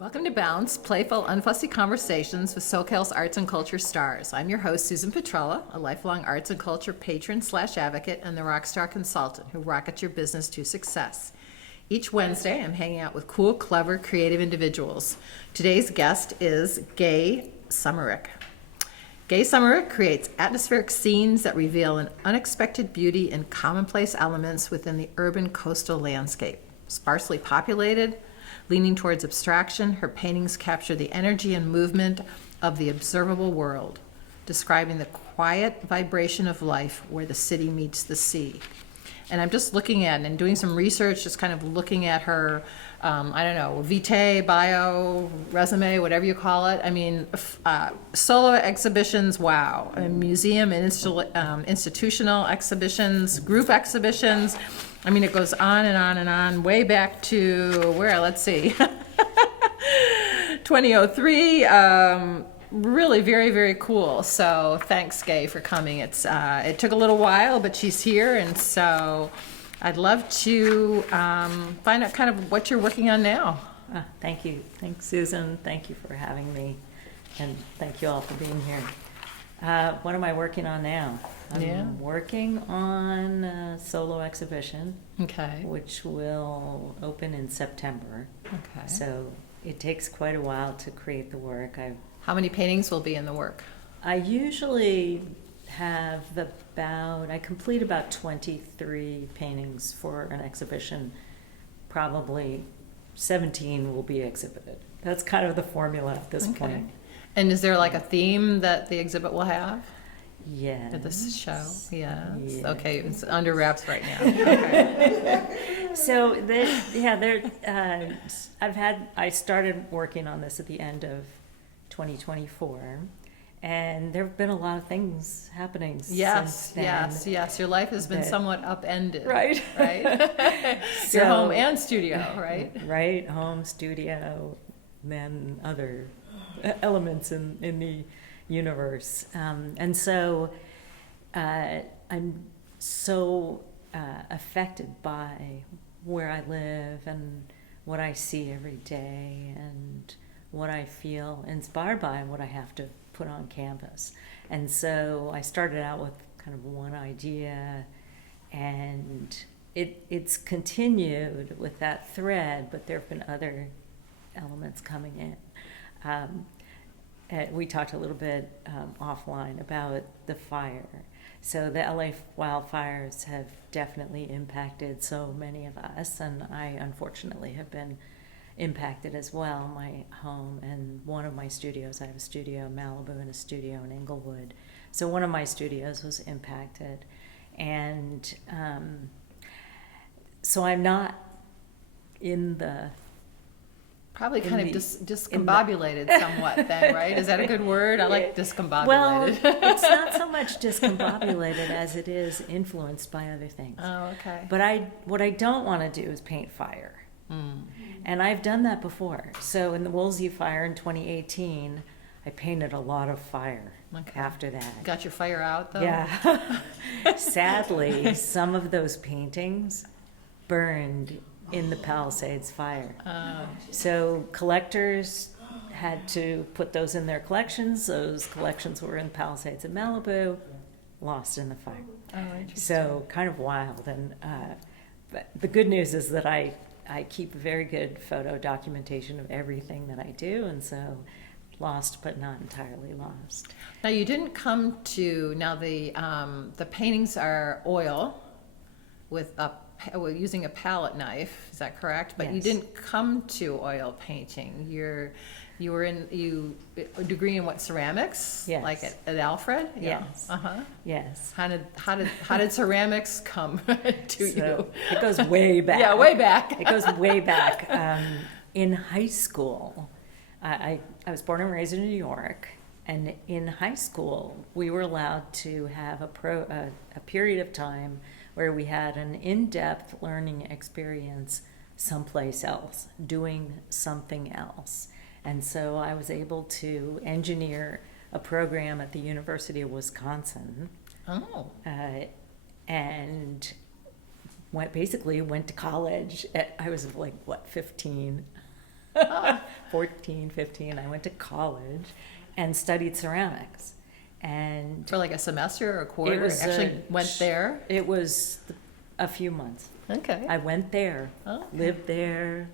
Welcome to Bounce, playful, unfussy conversations with SoCal's arts and culture stars. I'm your host, Susan Petrella, a lifelong arts and culture patron slash advocate and the rockstar consultant who rockets your business to success. Each Wednesday, I'm hanging out with cool, clever, creative individuals. Today's guest is Gay Summerick. Gay Summerick creates atmospheric scenes that reveal an unexpected beauty in commonplace elements within the urban coastal landscape. Sparsely populated, leaning towards abstraction, her paintings capture the energy and movement of the observable world, describing the quiet vibration of life where the city meets the sea. And I'm just looking at and doing some research, just kind of looking at her, vitae, bio, resume, whatever you call it. I mean, solo exhibitions, wow. And museum and institutional exhibitions, group exhibitions. I mean, it goes on and on and on, way back to where, let's see, 2003. Really very, very cool. So thanks, Gay, for coming. It took a little while, but she's here, and so I'd love to find out kind of what you're working on now. Thank you. Thanks, Susan. Thank you for having me, and thank you all for being here. What am I working on now? I'm working on a solo exhibition, Okay. which will open in September. Okay. So it takes quite a while to create the work. How many paintings will be in the work? I usually have I complete about 23 paintings for an exhibition. Probably 17 will be exhibited. That's kind of the formula at this point. And is there like a theme that the exhibit will have? Yes. At this show? Yes. Yes. Okay, it's under wraps right now. Okay. So I started working on this at the end of 2024, and there have been a lot of things happening Yes, since then. yes. Your life has been That- somewhat upended. Right. Right? So- Your home and studio, right? Right, home, studio, then other elements in the universe. And so I'm so affected by where I live and what I see every day and what I feel inspired by and what I have to put on canvas. And so I started out with kind of one idea, and it's continued with that thread, but there have been other elements coming in. We talked a little bit offline about the fire. So the LA wildfires have definitely impacted so many of us, and I unfortunately have been impacted as well. My home and one of my studios, I have a studio in Malibu and a studio in Inglewood. So one of my studios was impacted, and so I'm not in the Probably kind of the- discombobulated somewhat then, right? Is that a good word? I like discombobulated. Well, it's not so much discombobulated as it is influenced by other things. Oh, okay. But what I don't want to do is paint fire. And I've done that before. So in the Woolsey fire in 2018, I painted a lot of fire after that. Got your fire out, though? Yeah. Sadly, some of those paintings burned in the Palisades fire. So collectors had to put those in their collections. Those collections were in Palisades and Malibu, lost in the fire. Oh, interesting. So kind of wild. And but the good news is that I keep very good photo documentation of everything that I do, and so lost but not entirely lost. Now, you didn't come to, the paintings are oil with using a palette knife, is that correct? But you Yes. didn't come to oil painting. You were a degree in what, ceramics? Yes. Like at Alfred? Yeah. Yes. Uh-huh. Yes. How did ceramics come to you? So it goes way back. Yeah, way back. It goes way back. In high school, I was born and raised in New York, and in high school we were allowed to have a period of time where we had an in-depth learning experience someplace else, doing something else. And so I was able to engineer a program at the University of Wisconsin. Oh. And went to college. I was like, 15? 14, 15, I went to college and studied ceramics. And For like a semester or a quarter? it was Actually went there? It was a few months. Okay. I went there, Okay. lived there,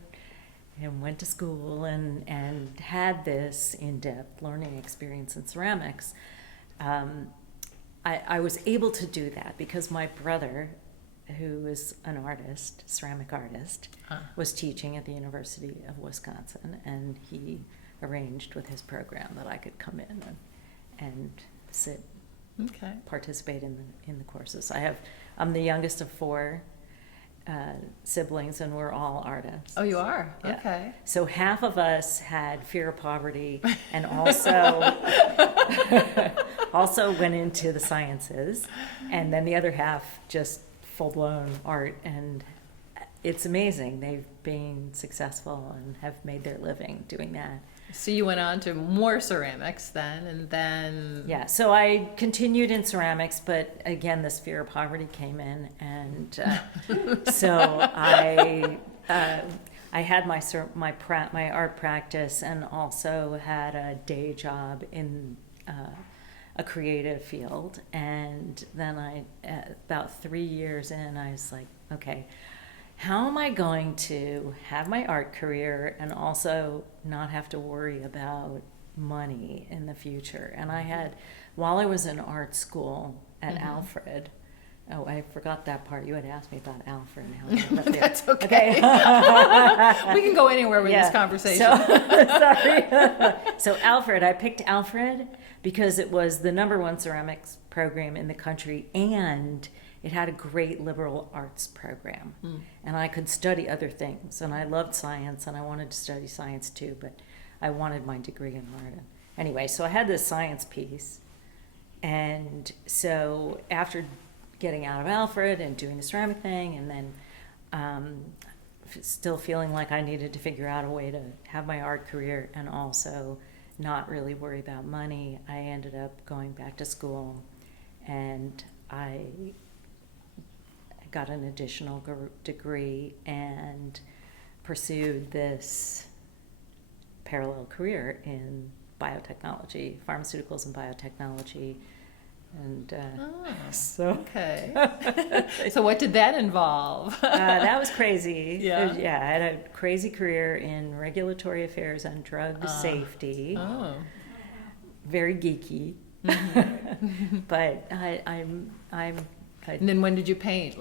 and went to school and had this in-depth learning experience in ceramics. I was able to do that because my brother, who is an artist, ceramic artist, was teaching at the University of Wisconsin, and he arranged with his program that I could come in and sit, Okay. participate in the courses. I'm the youngest of four siblings, and we're all artists. Oh, you are? Yeah. Okay. So half of us had fear of poverty, and also also went into the sciences, and then the other half just full-blown art. And it's amazing. They've been successful and have made their living doing that. So you went on to more ceramics then, and then... Yeah, so I continued in ceramics, but again, this fear of poverty came in, and so I had my art practice, and also had a day job in a creative field. And then about 3 years in, I was like, okay, how am I going to have my art career and also not have to worry about money in the future? And while I was in art school at Alfred, oh, I forgot that part. You had asked me about Alfred. And how I ended up there. That's okay. We can go anywhere with this conversation. So Alfred, I picked Alfred because it was the #1 ceramics program in the country, and it had a great liberal arts program. And I could study other things. And I loved science, and I wanted to study science too, but I wanted my degree in art. Anyway, so I had this science piece. And so after getting out of Alfred and doing the ceramic thing, and then still feeling like I needed to figure out a way to have my art career and also not really worry about money, I ended up going back to school, and I got an additional degree and pursued this parallel career in biotechnology, pharmaceuticals and biotechnology. And Okay. So what did that involve? that was crazy. Yeah. Yeah, I had a crazy career in regulatory affairs and drug safety. Oh. Very geeky. But I'm And then when did you paint?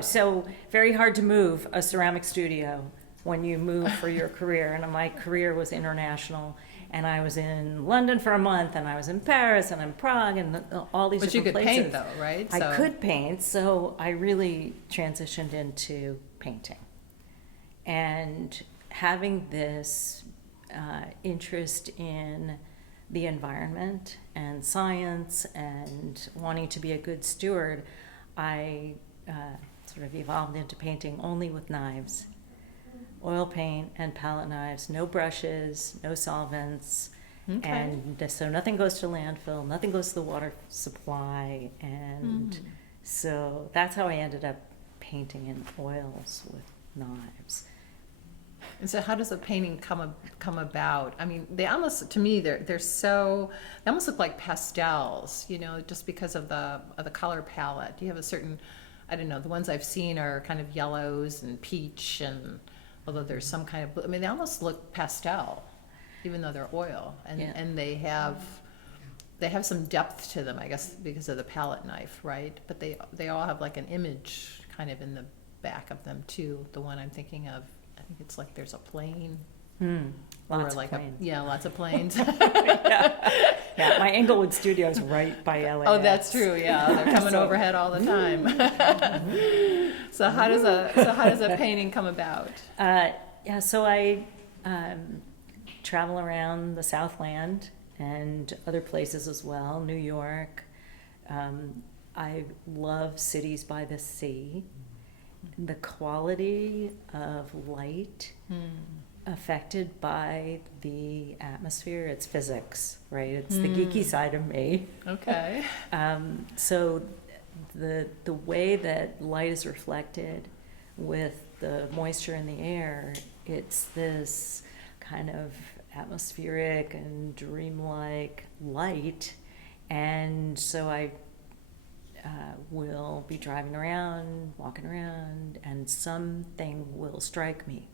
so very hard to move a ceramic studio when you move for your career. And my career was international. And I was in London for a month, and I was in Paris, and in Prague, and all these But you different could places. paint though, right? I could paint, so I really transitioned into painting. And having this interest in the environment and science and wanting to be a good steward, I sort of evolved into painting only with knives. Oil paint and palette knives, no brushes, no solvents. Okay. And so nothing goes to landfill, nothing goes to the water supply. And so that's how I ended up painting in oils with knives. And so how does a painting come about? I mean, they almost, to me, they almost look like pastels, just because of the color palette. You have a certain, I don't know, the ones I've seen are kind of yellows and peach, and although there's some kind of blue, I mean, they almost look pastel, even though they're oil, and they have some depth to them, I guess, because of the palette knife, right? But they all have like an image kind of in the back of them too. The one I'm thinking of, I think it's like there's a plane. Lots of planes. Lots of planes. Yeah, my Englewood studio is right by LA. Oh, that's true. Yeah, they're coming overhead all the time. So how does a painting come about? So I travel around the Southland and other places as well, New York. I love cities by the sea. The quality of light affected by the atmosphere, it's physics, right? It's the geeky side of me. Okay. So the way that light is reflected with the moisture in the air, it's this kind of atmospheric and dreamlike light. And so I will be driving around, walking around, and something will strike me.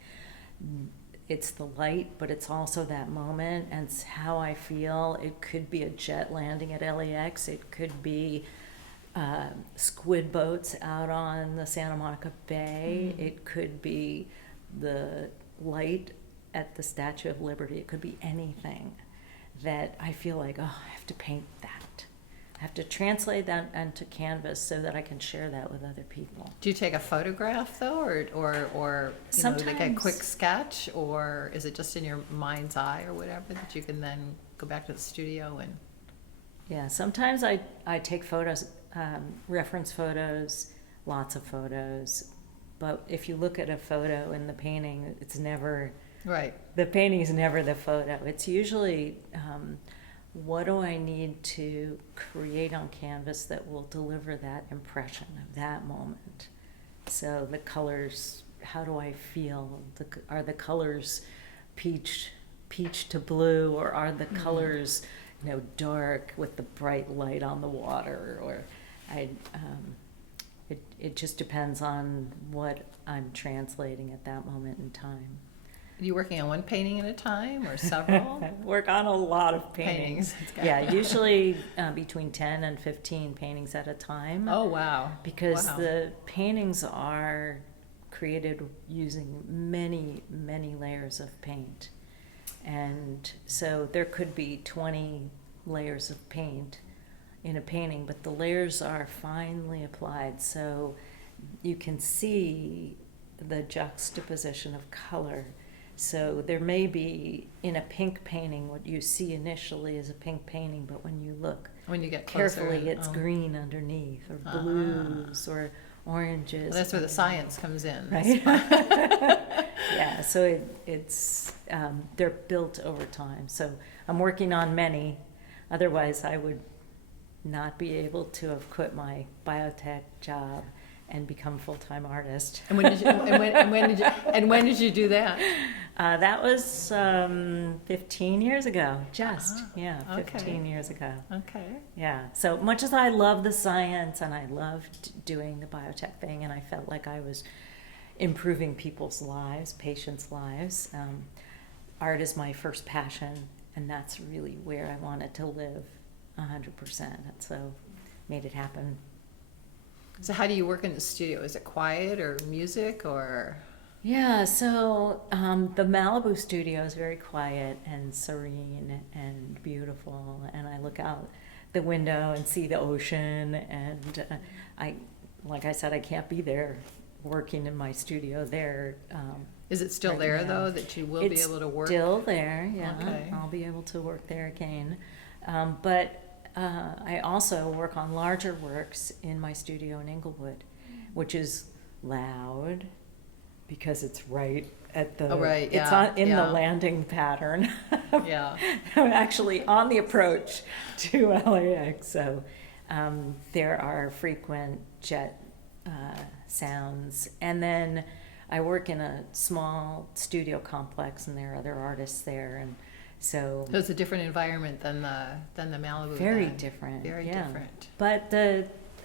It's the light, but it's also that moment, and it's how I feel. It could be a jet landing at LAX. It could be squid boats out on the Santa Monica Bay. It could be the light at the Statue of Liberty. It could be anything that I feel like, oh, I have to paint that. I have to translate that onto canvas so that I can share that with other people. Do you take a photograph though, or you know, like a Sometimes. quick sketch, or is it just in your mind's eye or whatever that you can then go back to the studio and? Yeah, sometimes I take photos, reference photos, lots of photos. But if you look at a photo in the painting, it's never, Right. the painting is never the photo. It's usually, what do I need to create on canvas that will deliver that impression of that moment? So the colors, how do I feel? Are the colors peach to blue, or are the colors, you know, dark with the bright light on the water? Or it just depends on what I'm translating at that moment in time. Are you working on one painting at a time or several? Work on a lot of paintings. Paintings. Okay. Yeah, usually between 10 and 15 paintings at a time. Oh, wow. Because Wow. the paintings are created using many, many layers of paint. And so there could be 20 layers of paint in a painting, but the layers are finely applied, so you can see the juxtaposition of color. So there may be, in a pink painting, what you see initially is a pink painting, but when you look When you get closer carefully, and- it's oh. green underneath, or Ah. blues, or oranges. Well, that's where the science comes in. Right? Yeah, so it's they're built over time. So I'm working on many. Otherwise, I would not be able to have quit my biotech job and become a full-time artist. And when did you do that? That was 15 years ago, okay. 15 years ago. Okay. Yeah, so much as I love the science and I loved doing the biotech thing, and I felt like I was improving people's lives, patients' lives, art is my first passion, and that's really where I wanted to live 100%. And so made it happen. So how do you work in the studio? Is it quiet or music or? Yeah, so the Malibu studio is very quiet and serene and beautiful, and I look out the window and see the ocean, and like I said, I can't be there working in my studio there. Is it still Right there now. though, that you will be able to work? Still there, yeah. Okay. I'll be able to work there again. But I also work on larger works in my studio in Inglewood, which is loud because it's right at the. Oh, right, It's yeah, in yeah. the landing pattern. Yeah. I'm actually on the approach to LAX, so there are frequent jet sounds. And then I work in a small studio complex, and there are other artists there, and so So it's a different environment than the Malibu. very then. different. Very yeah. different. But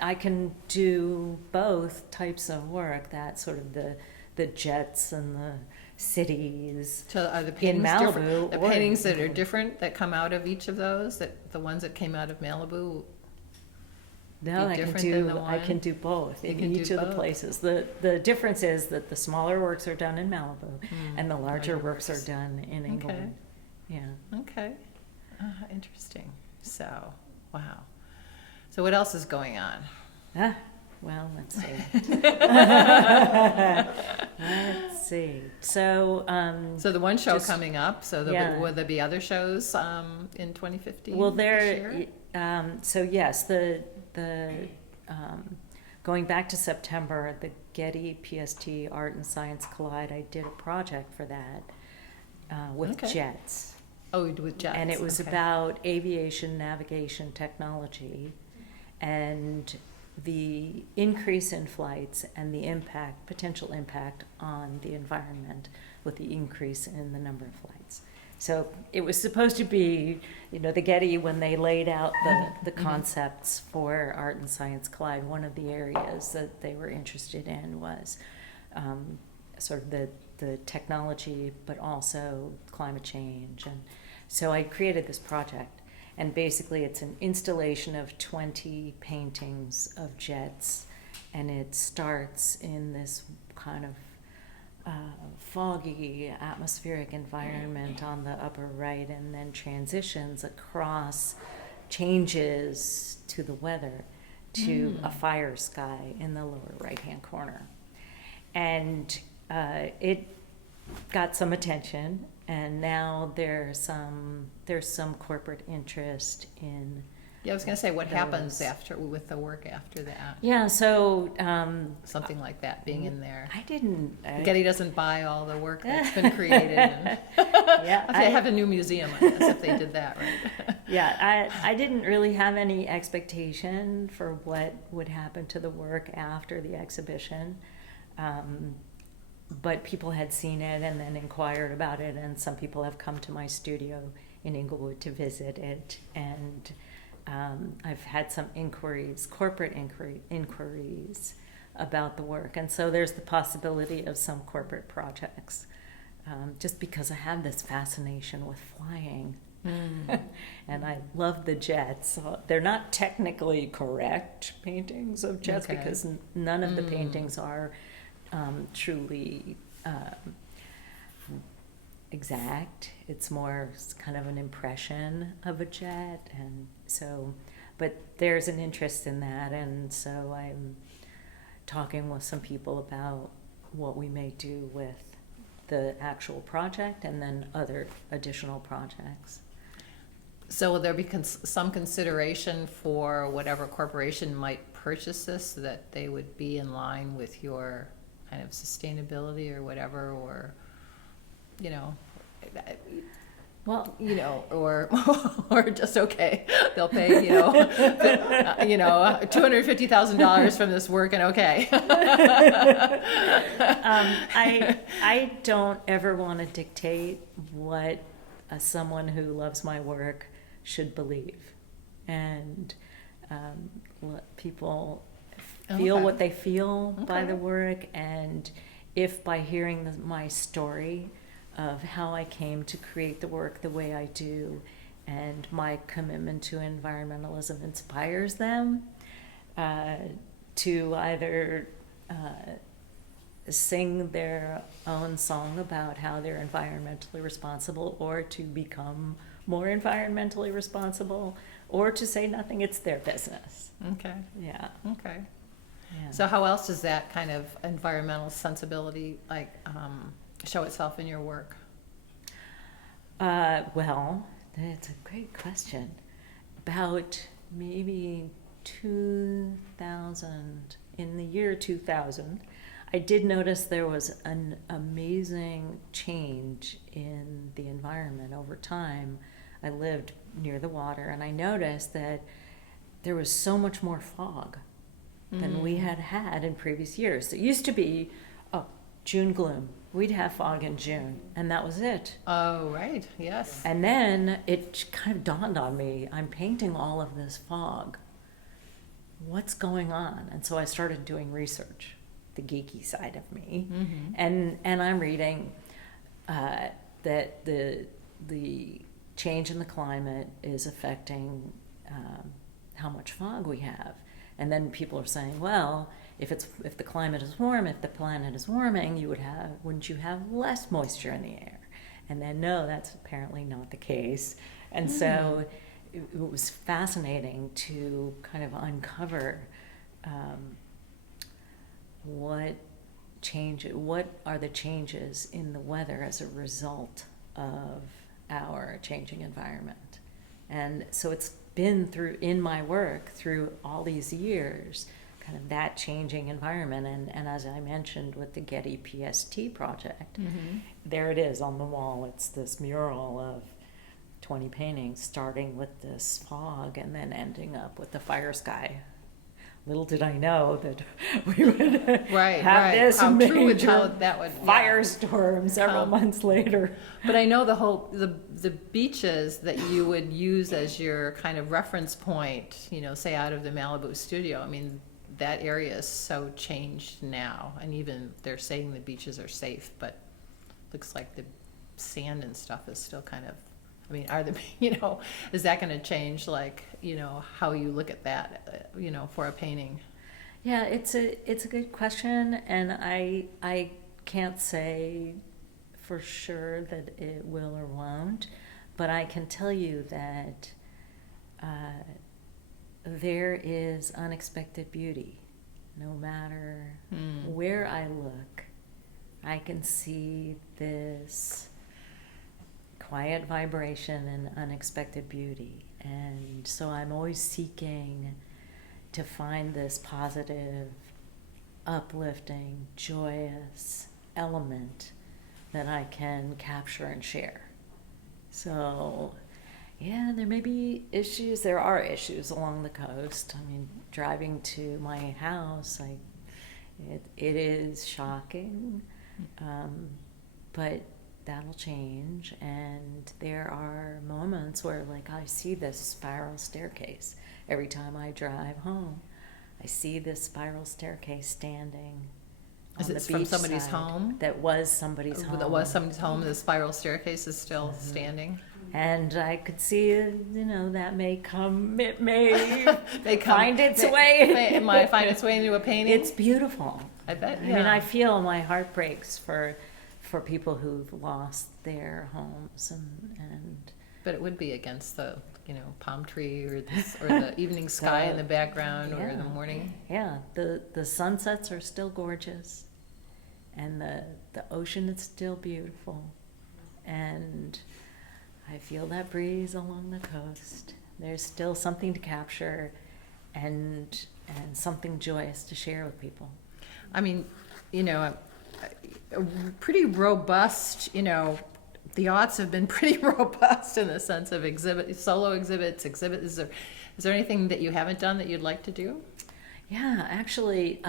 I can do both types of work. That sort of the jets and the cities. So are the paintings Malibu different? The or in paintings that are Inglewood. different that come out of each of those, that the ones that came out of Malibu. No, be I can different than the I can one? do both You in can do each of the both. places. The difference is that the smaller works are done in Malibu, and the larger larger works works. are done in Okay. Inglewood. Yeah. Okay. Interesting. So, wow. So what else is going on? Well, let's see. Let's see. So, So the one show Just- coming up, so yeah. will there be other shows in 2015? well, this year? so yes, the going back to September, the Getty PST Art and Science Collide, I did a project for that with Okay. jets. Oh, with jets. And it was okay. about aviation navigation technology. And the increase in flights and the potential impact on the environment with the increase in the number of flights. So it was supposed to be, the Getty, when they laid out the concepts for Art and Science Collide, one of the areas that they were interested in was sort of the technology, but also climate change. And so I created this project. And basically it's an installation of 20 paintings of jets. And it starts in this kind of foggy atmospheric environment on the upper right, and then transitions across, changes to the weather to a fire sky in the lower right-hand corner. And it got some attention, and now there's some corporate interest in. Yeah, I was going to say, what those. happens with the work after that? Yeah, so Something like that being in there. Getty doesn't buy all the work that's been created. And Yeah, I have a new museum, I guess, if they did that right. Yeah, I didn't really have any expectation for what would happen to the work after the exhibition. But people had seen it and then inquired about it, and some people have come to my studio in Inglewood to visit it. And I've had some corporate inquiries about the work. And so there's the possibility of some corporate projects, just because I have this fascination with flying. And I love the jets. They're not technically correct paintings of jets, because none of the paintings are truly exact. It's more kind of an impression of a jet. And so, but there's an interest in that, and so I'm talking with some people about what we may do with the actual project and then other additional projects. So will there be some consideration for whatever corporation might purchase this, so that they would be in line with your kind of sustainability or whatever, or, Well, or just okay, they'll pay, $250,000 from this work, and okay. I don't ever want to dictate what someone who loves my work should believe, and let people feel what they feel by the work. And if by hearing my story of how I came to create the work the way I do, and my commitment to environmentalism inspires them to either sing their own song about how they're environmentally responsible, or to become more environmentally responsible, or to say nothing, it's their business. Okay. Yeah. Okay. Yeah. So how else does that kind of environmental sensibility show itself in your work? Well, that's a great question. About maybe 2000, in the year 2000, I did notice there was an amazing change in the environment over time. I lived near the water, and I noticed that there was so much more fog than we had in previous years. It used to be, June gloom. We'd have fog in June, and that was it. Oh, right, yes. And then it kind of dawned on me, I'm painting all of this fog. What's going on? And so I started doing research, the geeky side of me. And I'm reading that the change in the climate is affecting how much fog we have. And then people are saying, well, if the climate is warm, if the planet is warming, wouldn't you have less moisture in the air? And then no, that's apparently not the case. And so it was fascinating to kind of uncover what are the changes in the weather as a result of our changing environment. And so it's been in my work through all these years, kind of that changing environment. And as I mentioned with the Getty PST project, there it is on the wall. It's this mural of 20 paintings, starting with this fog and then ending up with the fire sky little did I know that we would Right, have right. this How true and major how that would, yeah. firestorm several How- months later. But I know the beaches that you would use as your kind of reference point, say out of the Malibu studio, I mean, that area is so changed now, and even they're saying the beaches are safe, but looks like the sand and stuff is still kind of, I mean, is that gonna change, like, how you look at that, for a painting? Yeah, it's a good question, and I can't say for sure that it will or won't, but I can tell you that there is unexpected beauty. No matter where I look, I can see this quiet vibration and unexpected beauty. And so I'm always seeking to find this positive, uplifting, joyous element that I can capture and share. So, yeah, there may be issues. There are issues along the coast. I mean, driving to my house, it is shocking, but that'll change. And there are moments where, like, I see this spiral staircase every time I drive home. I see this spiral staircase standing Is on the it from beach somebody's side. home? That was somebody's home. That was somebody's home, the spiral staircase is still standing? And I could see, that may come, it may They come- find its they- way. It might find its way into a painting? It's beautiful. I bet, I mean, yeah. I feel my heart breaks for people who've lost their homes and But it would be against the, palm tree or the evening sky in the background or yeah. the morning. yeah, the sunsets are still gorgeous, and the ocean is still beautiful, and I feel that breeze along the coast. There's still something to capture, and something joyous to share with people. I mean, a pretty robust, the odds have been pretty robust in the sense of solo exhibits. Is there anything that you haven't done that you'd like to do? Yeah, actually,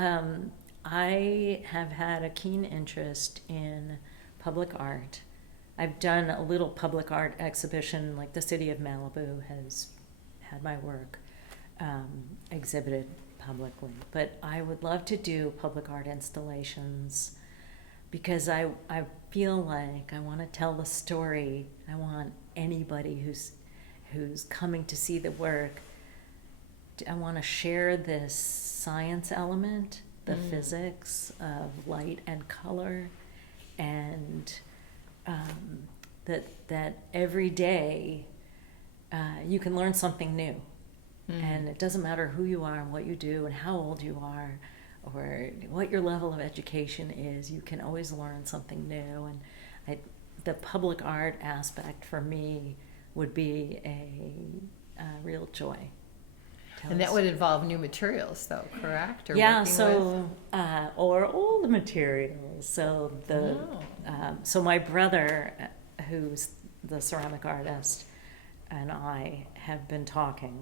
I have had a keen interest in public art. I've done a little public art exhibition, like the city of Malibu has had my work exhibited publicly. But I would love to do public art installations because I feel like I want to tell the story. I want anybody who's coming to see the work, I want to share this science element, the physics of light and color, and that every day you can learn something new. And it doesn't matter who you are and what you do and how old you are or what your level of education is, you can always learn something new. And the public art aspect for me would be a real joy. And that would involve new materials, though, correct? Or Yeah, working so or old materials. So so my brother, who's the ceramic artist, and I have been talking,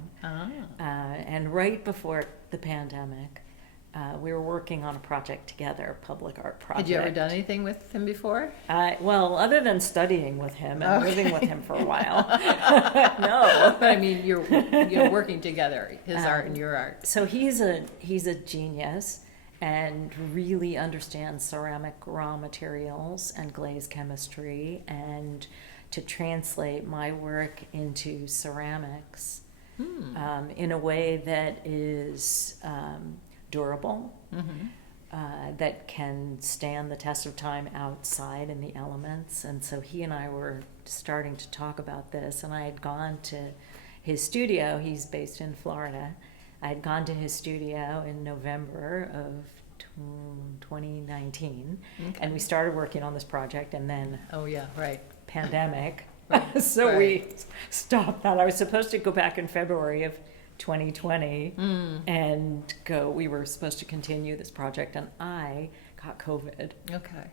and right before the pandemic, we were working on a project together, a public art project. Had you ever done anything with him before? Well, other than studying with him and living with him for a while, no. But I mean, you're working together, his art and your art. So he's a genius and really understands ceramic raw materials and glaze chemistry, and to translate my work into ceramics in a way that is durable, that can stand the test of time outside in the elements. And so he and I were starting to talk about this, and I had gone to his studio. He's based in Florida. I had gone to his studio in November of 2019, and we started working on this project, and then Oh, yeah, right. pandemic. Right, So right. we stopped that. I was supposed to go back in February of 2020 and go. We were supposed to continue this project, and I got COVID Okay.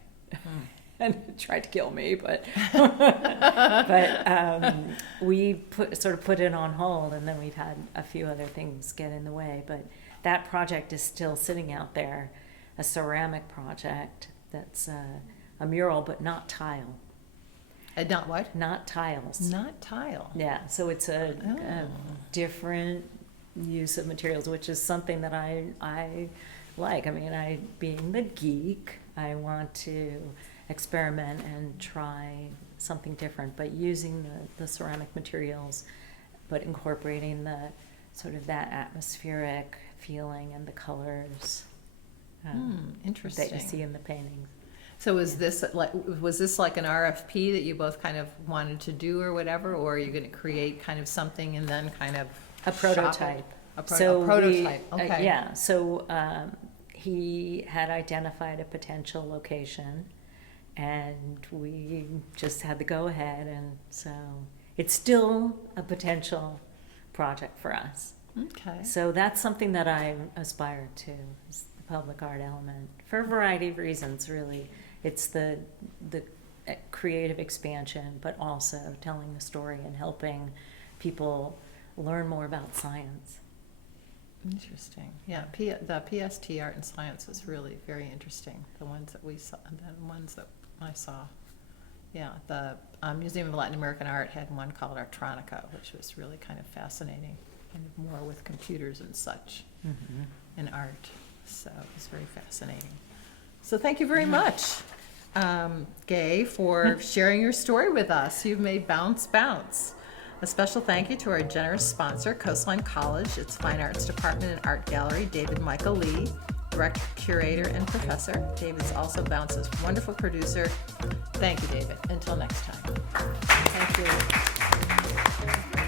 and it tried to kill me, but we put it on hold, and then we've had a few other things get in the way. But that project is still sitting out there, a ceramic project that's a mural, but not tile, Not what? not tiles. Not tile. Yeah, so it's a different use of materials, which is something that I like. I mean, being the geek, I want to experiment and try something different, but using the ceramic materials, but incorporating the sort of that atmospheric feeling and the colors Interesting. that you see in the paintings. So was this like an RFP that you both kind of wanted to do or whatever, or are you going to create kind of something and then kind of A shop it? prototype. A prototype. Okay. Yeah, so he had identified a potential location, and we just had to go ahead, and so it's still a potential project for us. Okay. So that's something that I aspire to, is the public art element, for a variety of reasons, really. It's the creative expansion, but also telling the story and helping people learn more about science. Interesting. Yeah, the PST Art and Science was really very interesting. The ones that we saw, the ones that I saw. Yeah, the Museum of Latin American Art had one called Artronica, which was really kind of fascinating, kind of more with computers and such in art. So it was very fascinating. So thank you very much, Gay, for sharing your story with us. You've made Bounce Bounce. A special thank you to our generous sponsor, Coastline College, its Fine Arts Department and Art Gallery, David Michael Lee, Director, Curator, and Professor. David's also Bounce's wonderful producer. Thank you, David. Until next time. Thank you.